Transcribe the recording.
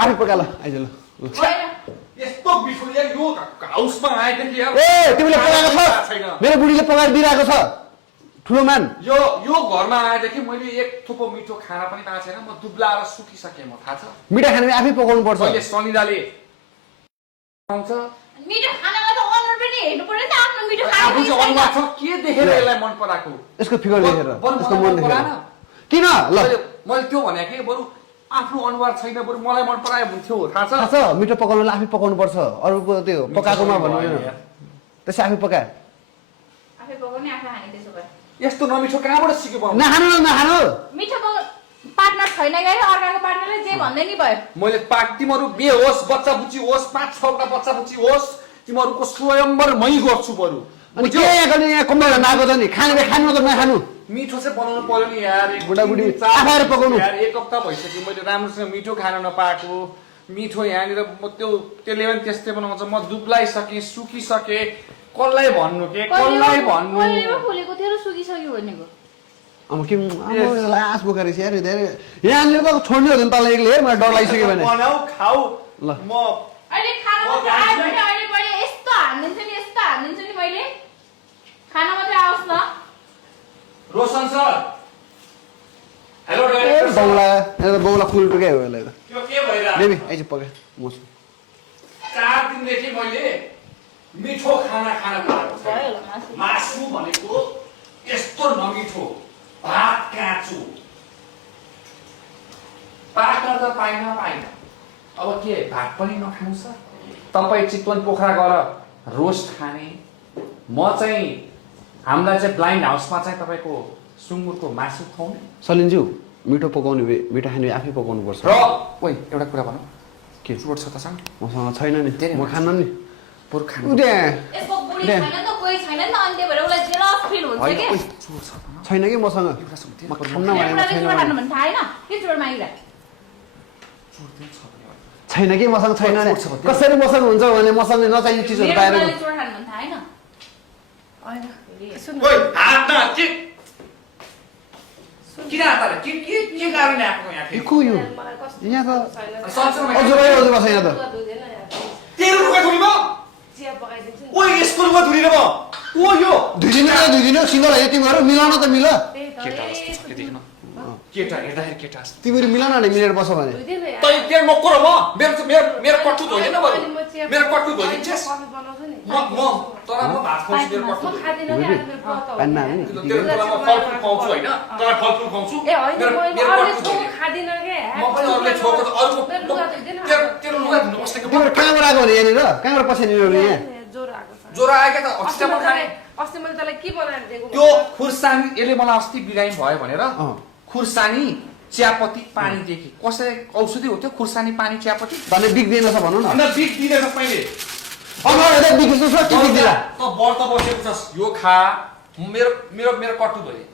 आफै पका ल आइज ल यस्तो मिठो यार यो हाउसमा आएदेखि यार ए तिमीले पकाएको छ मेरो बुढीले पकाएर दिइरहेको छ ठुलो मान यो घरमा आएदेखि मैले एक थोपो मिठो खाना पनि पाएको छैन म दुब्लाएर सुकिसकेँ म थाहा छ मिठा खाना आफै पकाउनु पर्छ मैले सनिदाले आउँछ मिठो खानामा त अनुहार पनि हेर्नु पर्यो नि त आफ्नो मिठो खाना आफ्नो चाहिँ अनुहार छ के देखेर यसलाई मन पराएको यसको फिगर देखेर यसको मन देखेर किन ल मैले त्यो भने के बरु आफ्नो अनुहार छैन बरु मलाई मन परायो हुन्थ्यो थाहा छ मिठो पकाउनुलाई आफै पकाउनु पर्छ अरूको त्यो पकाएकोमा भन्नु त्यसै आफै पका आफै पकाउने आफै खाने त्यसो भए यस्तो नमिठो कहाँबाट सिक्यो बनाउनु नखानु नखानु मिठो पार्टनर छैन गयो अर्काको पार्टनरले जे भन्दै नि भयो मैले तिमीहरू बे होस् बच्चा बुच्ची होस् 5-6 बच्चा बुच्ची होस् तिमीहरूको स्वयंवर मै गर्छु बरु अनि के गर्ने यहाँ कमेर नाको त नि खाने खानु त नखानु मिठो चाहिँ बनाउनु पर्यो नि यार बुढाबुढी आफैले पकाउनु यार एक हप्ता भइसक्यो मैले राम्रोसँग मिठो खान नपाएको मिठो यहाँनिर म त्यसले पनि त्यस्तै बनाउँछ म दुब्लाइसकेँ सुकिसकेँ कसलाई भन्नु के कसलाई भन्नु कहिलेमा फुलेको थियो र सुकिसक्यो भनेको अब के लास बोकेर यार धेरै यहाँनिर त छोड्नु हुँदैन तल एक्लै मलाई डर लागिसक्यो भने बनाऊ खाऊ ल म अहिले खाना मात्रै आयो भने अहिले मैले यस्तो हान्दिन्छु नि मैले खाना मात्रै आओस् न रोशन सर हेलो ए डाइरेक्टर बौला यहाँ त बौला फुल टुकै हो यसलाई त यो के भइरा बेबी आइज पका म छु 4 दिनदेखि मैले मिठो खाना खान पाएको भयो छैन होला मासु भनेको यस्तो नमिठो भात काँचो पार्टनर त पाइन अब के भात पनि नखानु छ तपाईँ चितवन पोखरा गएर रोस्ट खाने म चाहिँ हामीलाई चाहिँ ब्लाइन्ड हाउसमा चाहिँ तपाईँको सुँगुरको मासु खुवाउने सलिन्ज्यू मिठो पकाउने मिठो खाने आफै पकाउनु पर्छ र ओइ एउटा कुरा भनौँ के चोट छ त सँग मसँग छैन नि म खान्न नि बरु खानु उद्या यसको बुढी छैन नि त कोही छैन नि त अनि त्यही भएर उसलाई जेलस फिल हुन्छ होइन के ओइ चोट छ त न छैन कि मसँग म खान्न भने एउटाले छैन चोर खानु भने थाहा होइन के चोर मागिरा चोट चाहिँ छ भने छैन कि मसँग छैन नि कसरी मसँग हुन्छ भने मसँग नचाहिने चिजहरू पाएर एउटाले चोर खानु भने थाहा होइन ओइ हात न के किन हात के कारण आएको यहाँ को यो यहाँ त सन्चमा अझ बस यहाँ त तेरो लुगा धुलीमा ओइ यसको लुगा धुली र म ओ यो दुई दिन सिङ्गल है तिमीहरू मिलाउन त मिल केटा जस्तो के देख्न केटा हेर्दाखेरि केटा जस्तो तिमीहरू मिलाउन नि मिलेर बस भने तै तेरो नक्को र म मेरो कट्टु धोइदिन बरु मेरो कट्टु धोइदिन्छस् म तर म भात खुवाउँछु मेरो कट्टु पान्ना नि तेरो तँलाई म फलफुल खुवाउँछु होइन तँलाई फलफुल खुवाउँछु मेरो कट्टु धोइदिन म पनि अरूले छोएको त अरूको तेरो लुगा धुनु बस्नेको तिमीहरू कहाँबाट आएको भने यहाँनिर कहाँबाट पछाडि यहाँ ज्वरो आएका त अस्ति खाने अस्ति मैले तँलाई के बनाएर दिएको त्यो खुर्सानी यसले मलाई अस्ति बिरामी भयो भनेर खुर्सानी चियापत्ती पानी देखे कसै औषधि हो त्यो खुर्सानी पानी चियापत्ती तँले बिग्दिएन छ भनौँ न अन्त बिग दिँदैछ मैले बिग्दिनु छ के बिग्दिला त व्रत बसेको छस् यो खा मेरो मेरो मेरो कट्टु भयो